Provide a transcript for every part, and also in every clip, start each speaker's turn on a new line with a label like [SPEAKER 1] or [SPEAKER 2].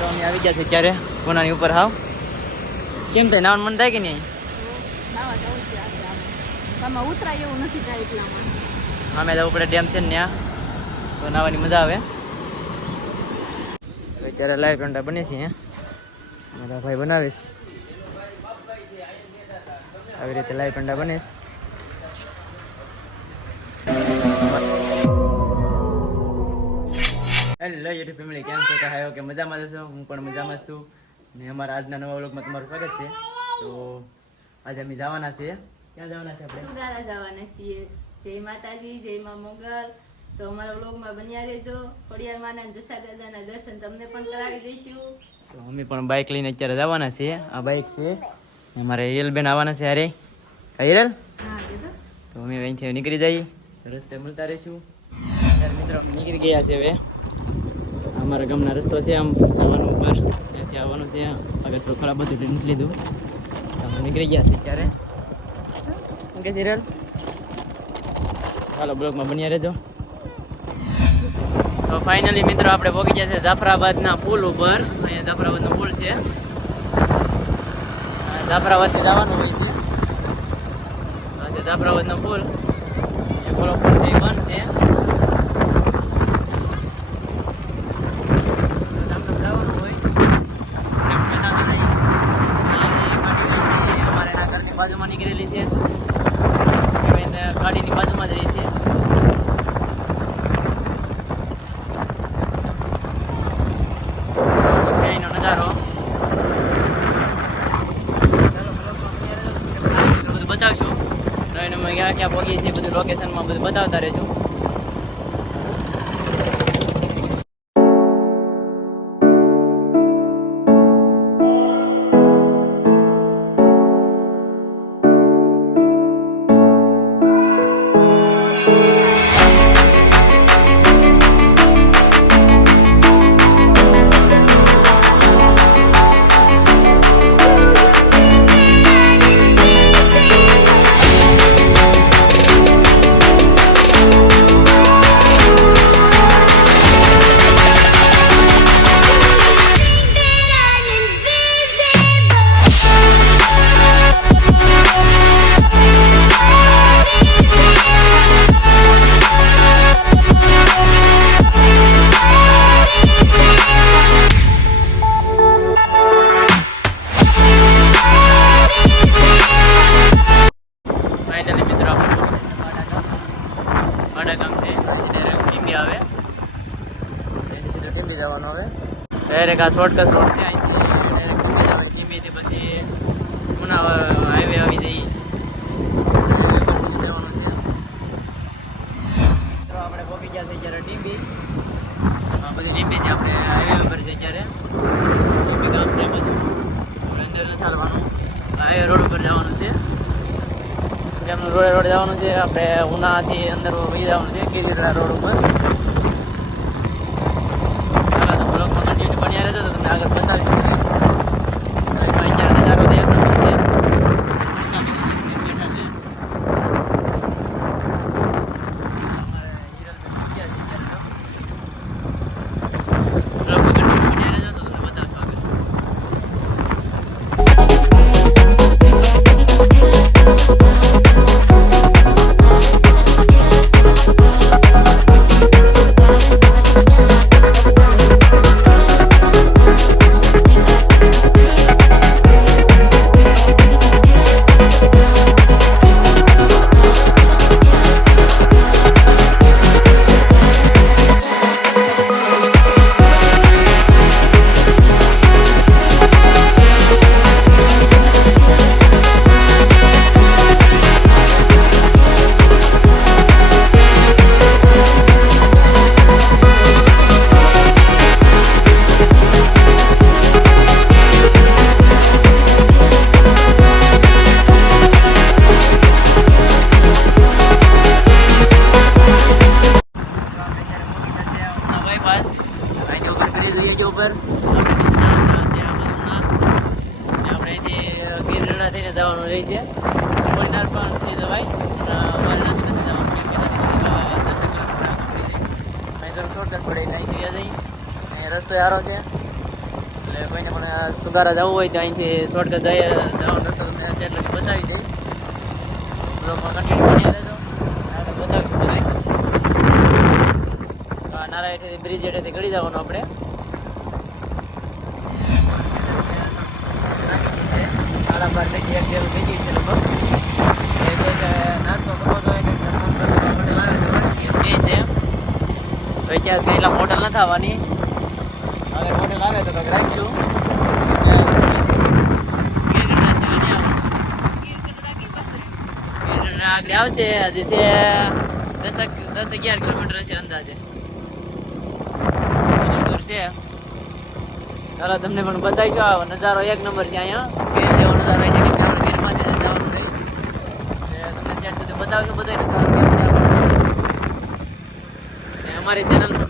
[SPEAKER 1] મિત્રો અમે આવી ગયા છે ત્યારે કોનાની ઉપર હાવ. કેમ થાય? નાવાનું મન થાય કે નહીં?
[SPEAKER 2] ઉતરાય એવું નથી થાય એટલામાં.
[SPEAKER 1] અમે જવું પડે ડેમ છે ને ત્યાં. તો નાવાની મજા આવે. તો અત્યારે લાઈવ પેન્ટા બને છે મારા ભાઈ બનાવીશ. આવી રીતે લાઈવ પેન્ટા બનીશ. હેલો યુટ્યુબ ફેમિલી કેમ છો? તો હાયો કે મજામાં જશો હું પણ મજામાં છું. ને અમારા આજના નવા વ્લોગમાં તમારું સ્વાગત છે. તો આજે અમે જવાના છીએ. ક્યાં જવાના છે આપણે?
[SPEAKER 2] સુગારા જવાના છીએ. જય માતાજી જય માં મોગલ. તો અમારા વ્લોગમાં બન્યા રહેજો. ખોડિયાર માના અને જસા દાદાના દર્શન તમને પણ કરાવી દઈશું.
[SPEAKER 1] તો અમે પણ બાઇક લઈને અત્યારે જવાના છીએ. આ બાઇક છે. અમારે હિરલબેન આવવાના છે અરે હિરલ? તો અમે અહીંથી નીકળી જઈએ. રસ્તે મળતા રહીશું. મિત્રો નીકળી ગયા છે હવે. અમારા ગામના રસ્તો છે આમ જવાનું ઉપર. ત્યાંથી આવવાનું છે આગળ થોડું ખરાબ એટલે નથી લીધું. તો અમે નીકળી ગયા છે ત્યારે કે છે ચાલો બ્લોગમાં બન્યા રહેજો. તો ફાઇનલી મિત્રો આપણે પહોંચી ગયા છે જાફરાબાદના પુલ ઉપર. અહીંયા જાફરાબાદનો પુલ છે. જાફરાબાદથી જવાનું હોય છે. આ છે જાફરાબાદનો પુલ એ પુલ પુલ છે બંધ છે આમ તો જવાનું હોય. અને મેદાન છે. અહીંયાથી ગાડી રહી છે. અમારે એના ઘરની બાજુમાં નીકળેલી છે હવે એને ગાડીની બાજુમાં જ રહી છે ત્યાંનો નજારો એટલું બધું બતાવશું નવીન અમે ક્યાં પહોંચીએ છીએ બધું લોકેશનમાં બધું બતાવતા રહેશું ડાયરેક્ટ આ શોર્ટકટ રોડ છે અહીંથી. ટીમ્બીથી પછી ઉના હાઈવે આવી જઈ જવાનું છે તો આપણે પહોંચી ગયા છે જ્યારે ડીબી બધી ડીબી છે આપણે હાઈવે ઉપર છે જ્યારે. ડીબી ગામ છે બધું અંદર નથી ચાલવાનું હાઈવે રોડ ઉપર જવાનું છે. જેમનું રોડે રોડ જવાનું છે, આપણે ઉનાથી અંદર વહી જવાનું છે ગીરીડા રોડ ઉપર. સુગારા જવું હોય તો અહીંથી શોર્ટકટ જઈએ, જવાનો રસ્તો હશે એટલે બતાવી દઈશ બ્લોગમાં કન્ટિન્યુ આગળ બતાવીશું બધું તો આ નારા હેઠેથી બ્રિજ હેઠેથી ગળી જવાનું આપણે. સાડા બાર ટકી એક જેવું થઈ છે લગભગ. છે, નાસ્તો કરવો તો છે અત્યારે પહેલાં મોડલ નથી આવવાની. હવે મોડલ આવે તો રાખશું. આગળ આવશે હજી છે દસક દસ અગિયાર કિલોમીટર છે અંદાજે. દૂર છે. ચાલો તમને પણ બતાવીશું આ નજારો એક નંબર છે અહીંયા. ગીર જેવો નજારો છે કે આપણે ગીરમાંથી જવાનું રહે તમને ત્યાં સુધી બતાવશું બધા નજારો. અમારી ચેનલ પર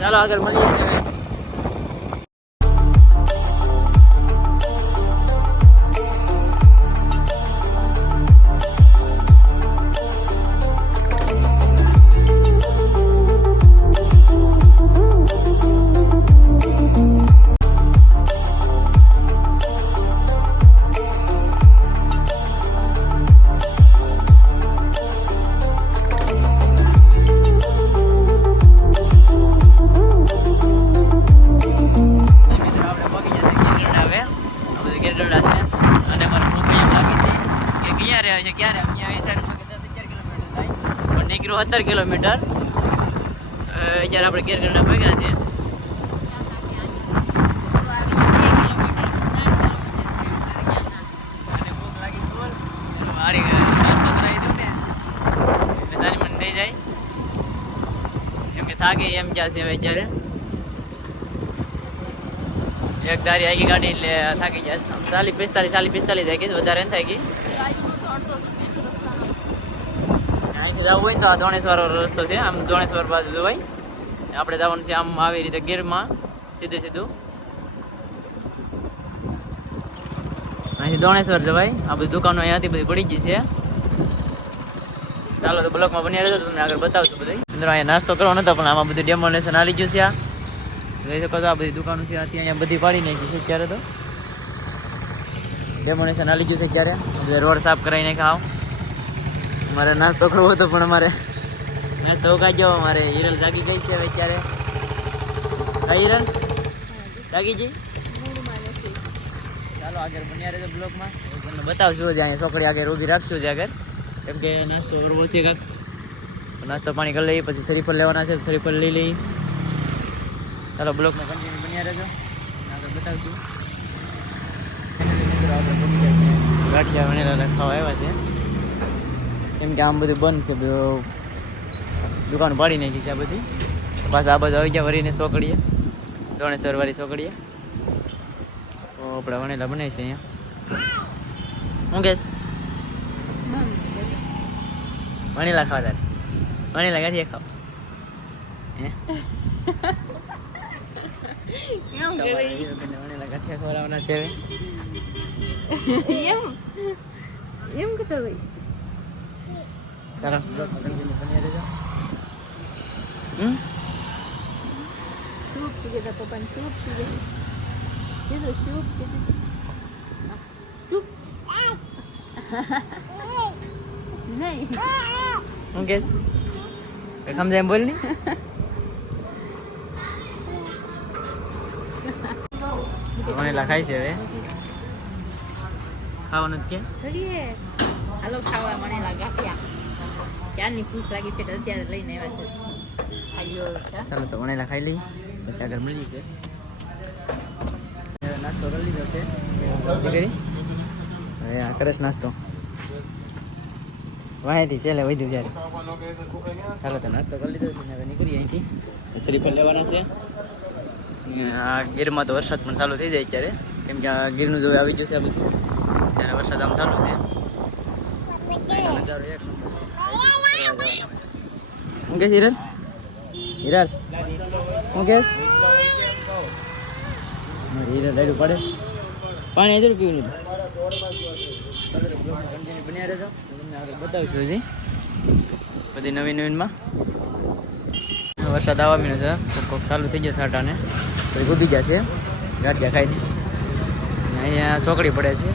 [SPEAKER 1] ચાલો આગળ મળીએ છીએ. એટલે કિલોમીટર મને થઈ જાય. ભાગ્યા કે થાકી એમ ક્યાં છે અત્યારે એક ધારી આગી ગાડી એટલે થાકી જાય. ચાલીસ, પિસ્તાલીસ ચાલીસ, પિસ્તાલીસ થાય વધારે થાય કે અહીંથી જવું હોય તો આ ધોણેશ્વર રસ્તો છે. આમ ધોણેશ્વર બાજુ જવાય. આપણે જવાનું છે આમ આવી રીતે ગીરમાં, સીધું સીધું. અહીંથી ધોણેશ્વર જવાય. આ બધી દુકાનો અહીંયાથી બધી પડી ગઈ છે. ચાલો તો બ્લોકમાં બની રહેજો તમને આગળ બતાવશું બધી અંદર અહીંયા નાસ્તો કરવાનો હતો પણ આમાં બધું ડેમોનેશન આવી ગયું છે આ. જોઈ શકો છો આ બધી દુકાનો છે, આથી અહીંયા બધી પાડી નાખી છે ત્યારે તો. ડેમોનેશન આવી ગયું છે ક્યારે રોડ સાફ કરાવી નાખ્યા, આવ. મારે નાસ્તો કરવો હતો, પણ અમારે નાસ્તો ઉગાઈ જવા મારે હિરલ જાગી ગઈ છે હવે ક્યારે? હિરલ? જાગી જઈ ચાલો, આગળ બન્યા રહેજો બ્લોકમાં તમને બતાવશું જ અહીંયા છોકરી આગળ ઊભી રાખશું જ આગળ. કેમ કે નાસ્તો કરવો છે કાંક. નાસ્તો પાણી કરી લઈએ, પછી શરીફળ લેવાના છે શરીફળ લઈ લઈ ચાલો બ્લોકમાં કન્ટિન્યુ બન્યા રહેજો. આગળ પહોંચી ગાંઠિયા, વણેલા ખાવા આવ્યા છે. કેમ કે આમ બધું બંધ છે દુકાન પાડી નાખી છે આ બધી. પાછા આ બાજુ આવી ગયા વરીને સોકડીએ. દોણેશ્વર વાળી સોકડીએ. તો આપણે વણેલા બનાવી છે અહીંયા. હું કહેશ વણેલા ખાવા તારે. વણેલા ગાંઠિયા ખાવ? વણેલા ગાંઠિયા ખવડાવવાના છે
[SPEAKER 2] એમ? એમ કહેતો ભાઈ.
[SPEAKER 1] રહેજો. હમ
[SPEAKER 2] સૂપ પીજે તો પપ્પાને સૂપ પીજે કીધું સૂપ કીધું સૂપ નહીં
[SPEAKER 1] હું કે સમજાય એમ બોલની વણેલા ખાય છે હવે ખાવાનું કે
[SPEAKER 2] હાલો ખાવા મને ગાંઠિયા ક્યારની ભૂખ લાગી છે અત્યારે લઈને આવ્યા છે.
[SPEAKER 1] ચાલો તો વણેલા ખાઈ લઈ પછી આગળ છે હવે નાસ્તો કરી લીધો છે. હવે આ કરે નાસ્તો. વાંહેથી છેલ્લે વધ્યું જ્યારે. ચાલો તો નાસ્તો કરી લીધો છે હવે નીકળીએ અહીંથી. શ્રીફળ લેવાના છે. આ ગીરમાં તો વરસાદ પણ ચાલુ થઈ જાય અત્યારે. કેમ કે આ ગીરનું જો આવી જશે આ બધું. ત્યારે વરસાદ આમ ચાલુ છે. નજારો એક છે. હું કે હિરલ હિરલ હું કેસ હિરલ રેડું પડે પાણી હજુ પીવું લીધું બન્યા રહેજો તમને આગળ બતાવીશું હજી. બધી નવીન નવીનમાં વરસાદ આવવા મીનો છે કોક કોક ચાલુ થઈ જશે આટાને. તો ડૂબી જશે ગાંઠિયા ખાઈને. ને અહીંયા ચોકડી પડે છે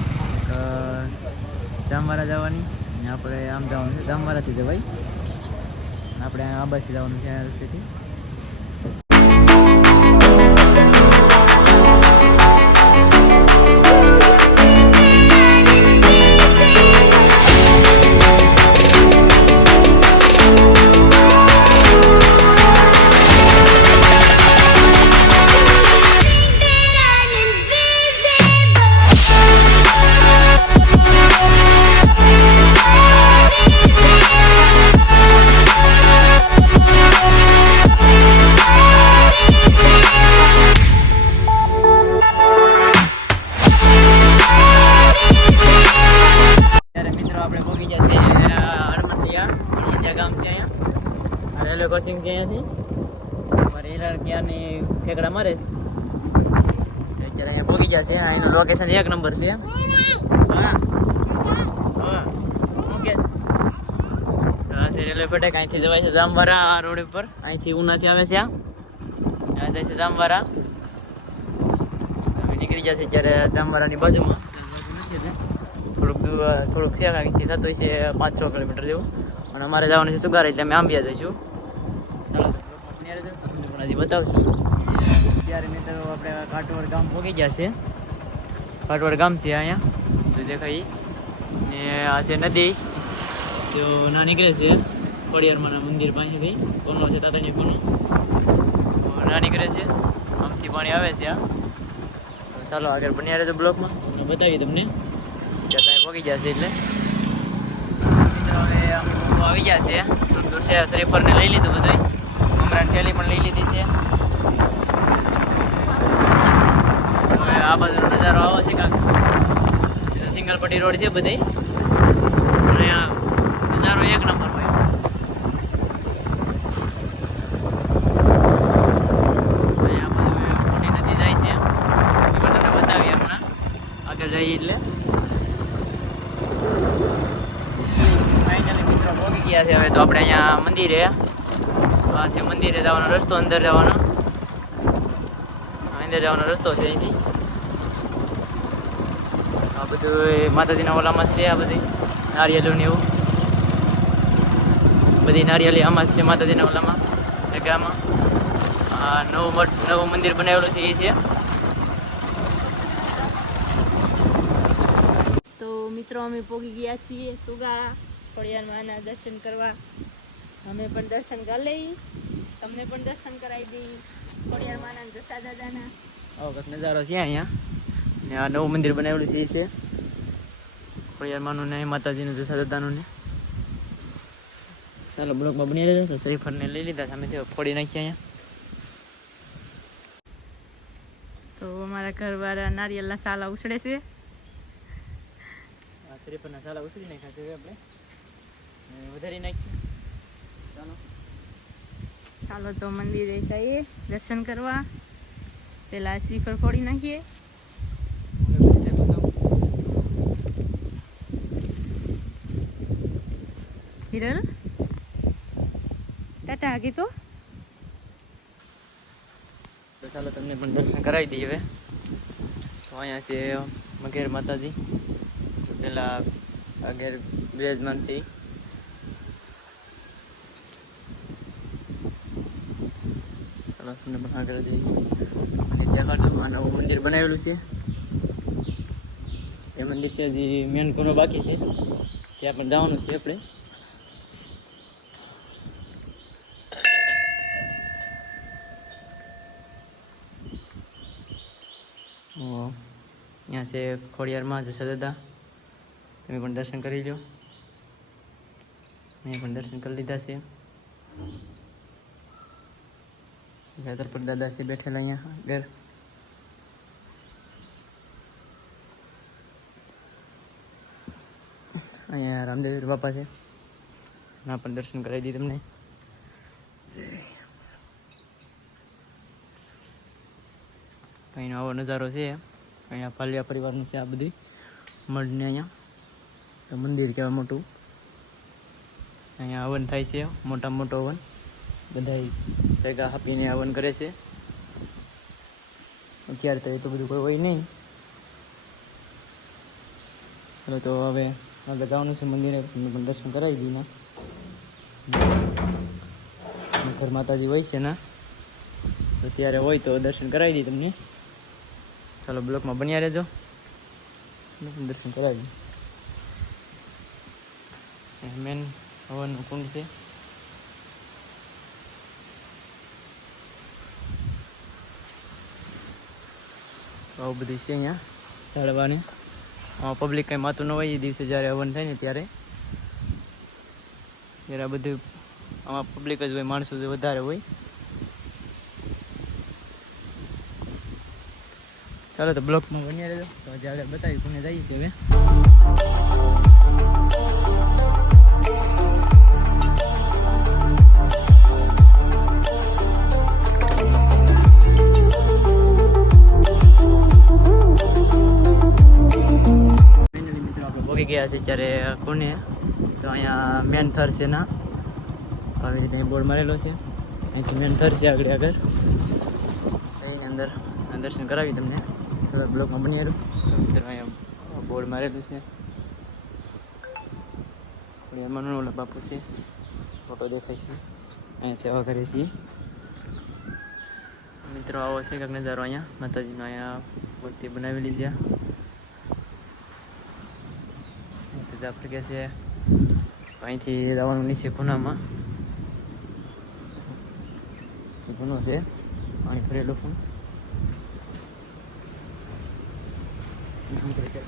[SPEAKER 1] જામવારા જવાની આપણે આમ જવાનું છે જામવારાથી જવાય. આપણે આ બસ જવાનું છે છે. અહીંયાથી મારે હિલર ક્યાંની ઠેકડા મારે અત્યારે અહીંયા પહોંચી છે. આ એનું લોકેશન એક નંબર છે. હા. હા. ઓકે. રેલવે ફટેક. અહીંથી જવાય છે જામવારા રોડ ઉપર. અહીંથી ઉનાથી આવે છે આ. જાય છે જામવારા. નીકળી છે જ્યારે જામવારાની બાજુમાં. થોડુંક થોડુંક છે, અહીંથી થતું છે પાંચ છ કિલોમીટર જેવું. અને અમારે જવાનું છે સુગાર, એટલે અમે આંબિયા જઈશું ચાલો તો બ્લોકમાં બન્યા રહેજો. તમને પણ હજી, બતાવશું. ત્યારે મિત્રો આપણે કાટવડ ગામ પહોંચી ગયા છે કાટવડ ગામ છે અહીંયા. જો દેખાય ઈ. ને આ છે નદી. તો ના નીકળે છે. ખોડિયારમાંના મંદિર પાસેથી. કોનો છે? તાતાની કોનો? તો ના નીકળે છે. આમથી પાણી આવે છે આ તો ચાલો આગળ બન્યા રહેજો બ્લોકમાં. તમને બતાવી તમને. ત્યાં તમે પહોંચી ગયા છે એટલે. મિત્રો હવે અમે લોકો આવી ગયા છે. થોડુંક દૂર છે શ્રીફળને લઈ લીધું બધું મમરાની થેલી પણ લઈ લીધી છે. આ બાજુનો નજારો આવો છે કાંક. સિંગલ પટ્ટી રોડ છે બધી. અને આ નજારો એક નંબર હોય. જઈએ એટલે. ફાઇનલી મિત્રો પહોંચી ગયા છે. હવે તો આપણે અહીંયા મંદિરે. આ છે મંદિરે જવાનો રસ્તો, અંદર જવાનો. અંદર જવાનો રસ્તો છે અહીંથી. આ બધું માતાજીના ઓલામાં છે આ બધી નારિયેલું ને એવું. બધી નારિયેલી આમાં છે માતાજીના ઓલામાં સગામાં આ નવું મઠ, નવું મંદિર બનાવેલું છે એ છે.
[SPEAKER 2] તો મિત્રો, અમે પોગી ગયા છીએ સુગાળા ખોડિયાર માના દર્શન કરવા. અમે પણ દર્શન કરી લઈ તમને પણ દર્શન કરાવી દઈ ખોડિયાર માના દસા દાદાના.
[SPEAKER 1] અવગત નજારો છે અહીંયા. ને આ નવું મંદિર બનાવેલું છે એ છે. ખોડિયારમાંનું ને માતાજીનું જસા દાદાનું ને. ચાલો બ્લોકમાં બની રહ્યા તો શ્રીફળને લઈ લીધા સામે ફોડી નાખીએ અહીંયા.
[SPEAKER 2] તો અમારા ઘરવાળા નારિયેલના સાલા ઉછળે છે.
[SPEAKER 1] આ શ્રીફળના સાલા ઉછળી નાખ્યા છે આપણે. વધારી નાખીએ ચાલો.
[SPEAKER 2] ચાલો તો મંદિરે જઈએ, દર્શન કરવા. પેલા શ્રીફળ ફોડી નાખીએ. હિરલ? ટાટા, આગે તો.
[SPEAKER 1] ચાલો તમને પણ દર્શન કરાવી દઈએ હવે. તો અહીંયા છે મઘેર માતાજી. પેલા અગેર બિરાજમાન છે ચાલો તમને પણ આગળ જઈએ અને ત્યાં કાઢું આ નવું મંદિર બનાવેલું છે. એ મંદિર છે હજી મેન કોનો બાકી છે. ત્યાં પણ જવાનું છે આપણે. ઓ, અહીંયા છે ખોડિયારમાં જસા દાદા. તમે પણ દર્શન કરી લો મેં પણ દર્શન કરી લીધા છે. વેતર પર દાદાશ્રી બેઠેલા અહીંયા ઘર અહીંયા રામદેવ બાપા છે. ના પણ દર્શન કરાવી દી તમને. અહીંનો આવો નજારો છે. અહીંયા પાલિયા પરિવારનું છે આ બધી. મઢને અહીંયા. મંદિર કહેવાય મોટું. અહીંયા હવન થાય છે. મોટા મોટો હવન. બધા ભેગા આપીને હવન કરે છે. અત્યારે તો એ તો બધું કોઈ હોય નહીં. ચાલો તો હવે આગળ જવાનું છે મંદિરે. દર્શન કરાવી દઈએ ઘર માતાજી હોય છે ના. તો ત્યારે હોય તો દર્શન કરાવી દઈએ તમને. ચાલો બ્લોકમાં બન્યા રહેજો. દર્શન કરાવી મેન હવનનું કુંડ છે. આવું બધું છે અહીંયા ઝાડવાની. પબ્લિક કંઈ માતું ન હોય એ દિવસે જ્યારે હવન થાય ને ત્યારે. ત્યારે આ બધું આમાં પબ્લિક જ હોય, માણસો જે વધારે હોય. ચાલો તો બ્લોકમાં બન્યા રહેજો. તો આજે આગળ બતાવી કોને જઈએ છીએ હવે. પહોંચી ગયા છે ત્યારે કોને? તો અહીંયા મેન થર છે ના. આવી રીતે બોર્ડ મારેલો છે. અહીંથી મેન થર છે આગળ આગળ. એની અંદર દર્શન કરાવી તમને. થોડા બ્લોકમાં બની તો મિત્રો અહીંયા બોર્ડ મારેલું છે. ઓલા બાપુ છે. ફોટો દેખાય છે. અહીંયા સેવા કરે છે. મિત્રો આવો છે કંઈક નજારો અહીંયા. માતાજીનો અહીંયા મૂર્તિ બનાવેલી છે. તો આપણે કહે છે. અહીંથી જવાનું નીચે ખૂણામાં. ગુનો છે. અહીં ભરેલું પણ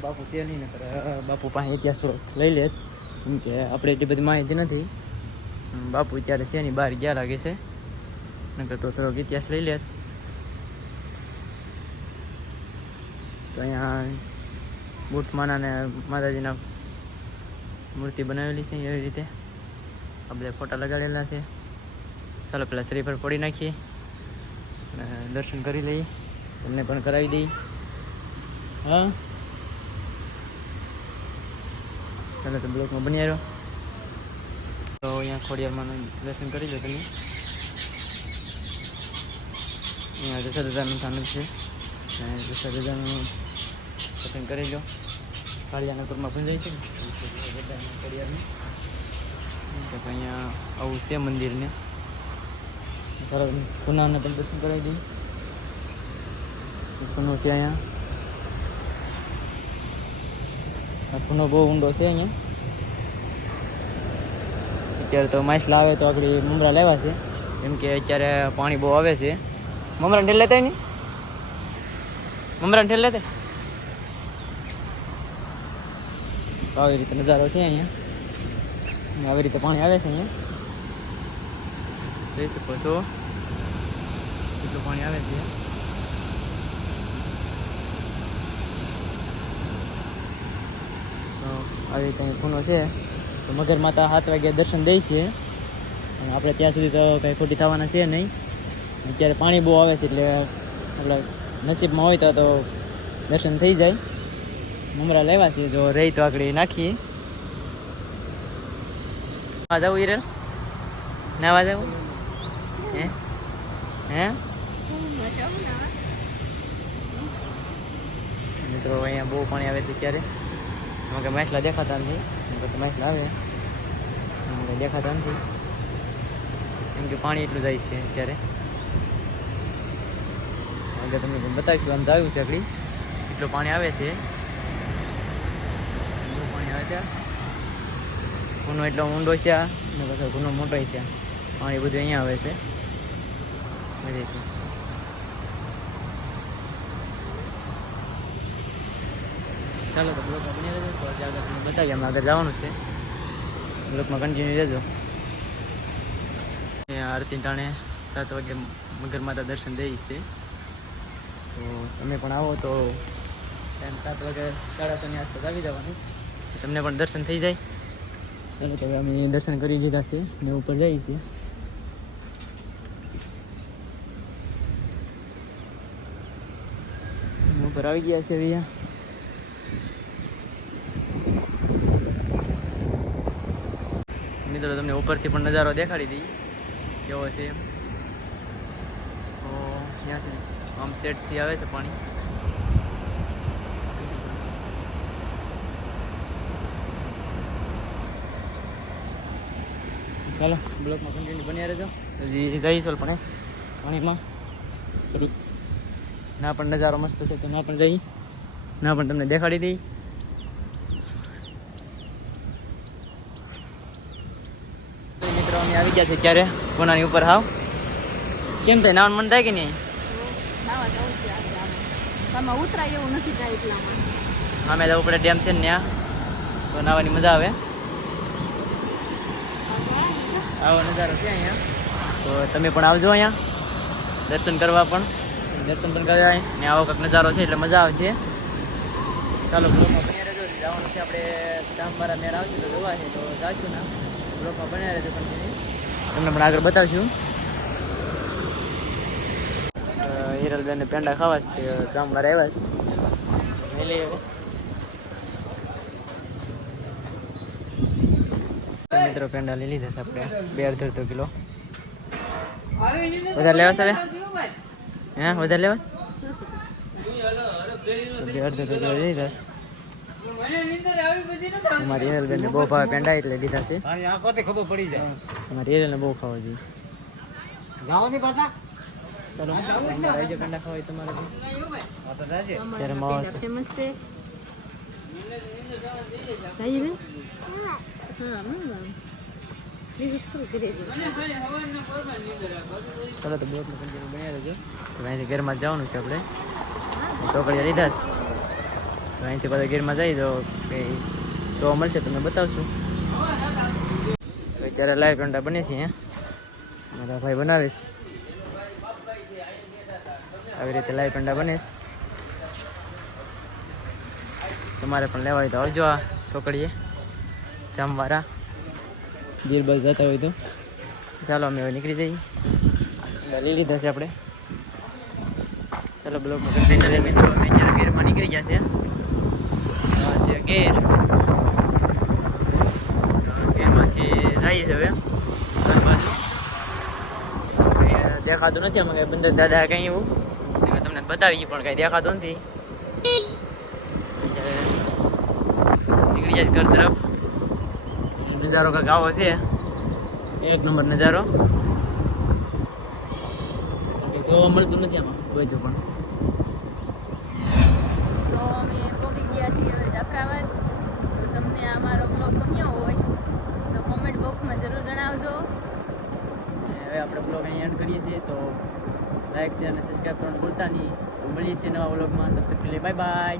[SPEAKER 1] બાપુ છે નહીં ને બાપુ પાસે ઇતિહાસ લઈ લે. કેમ કે આપણે એટલી બધી માહિતી નથી. બાપુ અત્યારે છે નહીં બહાર ગયા લાગે છે. નકર તો થોડોક ઇતિહાસ લઈ લે. તો અહીંયા બુટમાના ને માતાજીના મૂર્તિ બનાવેલી છે એવી રીતે. આ બધા ફોટા લગાડેલા છે. ચાલો પેલા શરીર પર ફોડી નાખીએ. દર્શન કરી લઈએ. તમને પણ કરાવી દઈએ. હા? ચાલો તો બ્લોકમાં બની રહ્યો તો અહીંયા ખોડિયારમાં દર્શન કરી લો તમે. અહીંયા દશરથાનું સ્થાનક છે. અને દશરથાનું દર્શન કરી લો. કાળિયાનગરમાં પણ જાય છે ને? અહીંયા આવું છે મંદિરને. પુનાને પણ દર્શન કરાવી દઈએ. પુનો છે અહીંયા? ખૂનો પુનો બહુ ઊંડો છે અહીંયા. અત્યારે તો માછલા આવે તો આગળ મમરા લેવા છે. કેમ કે અત્યારે પાણી બહુ આવે છે. મમરા ઠેલ લેતા નહીં મમરા ઠેલ લેતા? તો આવી રીતે નજારો છે અહીંયા. આવી રીતે પાણી આવે છે અહીંયા. જઈ શકો છો. એટલું પાણી આવે છે? તો આવી રીતે અહીં ખૂણો છે. તો મગર માતા સાત વાગ્યા દર્શન દે છે. અને આપણે ત્યાં સુધી તો કંઈ ખોટી થવાના છે નહીં. અત્યારે પાણી બહુ આવે છે એટલે આપણે નસીબમાં હોય તો દર્શન થઈ જાય. મમરા લેવા છે, જો રહી તો આગળ નાખીએ આ જવું ના નાવા જવું? હે? હે? મિત્રો, અહીંયા બહુ પાણી આવે છે અત્યારે એમાં કે માછલા દેખાતા નથી. માછલા આવે. દેખાતા નથી. કેમ કે પાણી એટલું જાય છે અત્યારે આગળ તમને બતાવીશું, આમ જાવ્યું છે આગળ. એટલું પાણી આવે છે. છે. ગુનો એટલો ઊંડો છે આ ને પાછો ગુનો મોટો છે. પાણી બધું અહીંયા આવે છે. એ ચાલો તો બ્લોકમાં બની રહેજો. આગળ જવાનું છે. બ્લોકમાં કન્ટિન્યુ રહેજો. આરતી ટાણે સાત વાગે મગર માતા દર્શન દઈ છે. તો તમે પણ આવો તો ટાઈમ સાત વાગે સાડા છની આસપાસ આવી જવાનું. તમને પણ દર્શન થઈ જાય. ચાલો તો અમે દર્શન કરી લીધા છે ને ઉપર જઈએ છીએ ઉપર આવી ગયા છે ભૈયા મિત્રો તમને ઉપરથી પણ નજારો દેખાડી દઈએ. કેવો છે એમ? ત્યાંથી આમ સેટથી આવે છે પાણી. ચાલો બ્લોકમાં કન્ટિન્યુ બન્યા રહેજો. હજી જઈશું પણ પાણીમાં. થોડુંક ના પણ નજારો મસ્ત છે તો ના પણ જઈ ના પણ તમને દેખાડી દઈ મિત્રો અમે આવી ગયા છે ક્યારે? કોનાની ઉપર હાવ. કેમ થાય? નાવાનું મન થાય કે નહીં? અમે જવું પડે ડેમ છે ને ત્યાં. તો નાવાની મજા આવે. આવો નજારો છે અહીંયા. તો તમે પણ આવજો અહીંયા. દર્શન કરવા પણ. દર્શન પણ કરાય ને આવો કંઈક નજારો છે એટલે મજા આવશે. ચાલો બ્લોકમાં બન્યા રહેજો. જવાનું છે આપણે ડામવાળા મેળ આવશે તો જોવા છે. તો જાશું ના. બ્લોકમાં બન્યા રહેજો પણ તમને પણ આગળ બતાવશું. હિરલબેન પેંડા ખાવા છે. જામવાળા આવ્યા છે મેં લઈ આવે તો મિત્રો પેંડા લઈ લીધા આપણે. બે અડધો અડધો કિલો. વધારે લેવાસ હવે? હે વધારે લેવાસ બે અડધો અડધો કિલો લઈ લીધા મારી અમારી હેરલબેનને બહુ ભાવે પેંડા એટલે લીધા છે.
[SPEAKER 3] ખબર પડી જાય.
[SPEAKER 1] અમારી હેરલને બહુ ખાવા જોઈએ.
[SPEAKER 3] જાઓ પાછા.
[SPEAKER 1] ચાલો તમારે જે પેંડા ખાવા હોય તમારે ત્યારે માવા છે. ચાલો, તો બોટનું કન્ટિન્યુ બન્યા રહેજો તો અહીંથી ઘરમાં જવાનું છે આપણે. ચોકડીએ લીધા છે અહીંથી પાછા ઘરમાં જઈ તો કંઈ જોવા મળશે, તમને બતાવશું. તો અત્યારે લાઈવ પેન્ટા બને છે મારા ભાઈ બનાવીશ. આવી રીતે લાઈવ પેન્ટા બનીશ. તમારે પણ લેવા હોય તો આવજો આ ચોકડીએ જામવાળા ગીર બસ જતા હોય તો ચાલો અમે હવે નીકળી જઈએ એટલે લઈ લીધા છે આપણે ચાલો બ્લોકમાં કન્ટેનર લઈ મિત્રો અમે અત્યારે ગેરમાં નીકળી ગયા છે આ છે ગેર ગેરમાંથી જઈએ છે હવે ઘર બાજુ કંઈ દેખાતું નથી અમે કંઈ બંદર દાદા કંઈ એવું એટલે તમને બતાવી પણ કંઈ દેખાતું નથી અત્યારે નીકળી જાય છે ઘર તરફ નજારો કાંઈક આવો છે. એક નંબર નજારો. જોવા મળતું નથી આમાં કોઈ જો પણ.
[SPEAKER 2] તો અમે પહોંચી ગયા છીએ હવે જાફરાબાદ. તો તમને આ મારો બ્લોગ ગમ્યો હોય તો કોમેન્ટ બોક્સમાં જરૂર જણાવજો.
[SPEAKER 1] હવે આપણે બ્લોગ અહીં એન્ડ કરીએ છીએ તો લાઈક શેર અને સબસ્ક્રાઈબ કરવાનું ભૂલતા નહીં. તો મળીએ છીએ નવા બ્લોગમાં તબ તક બાય બાય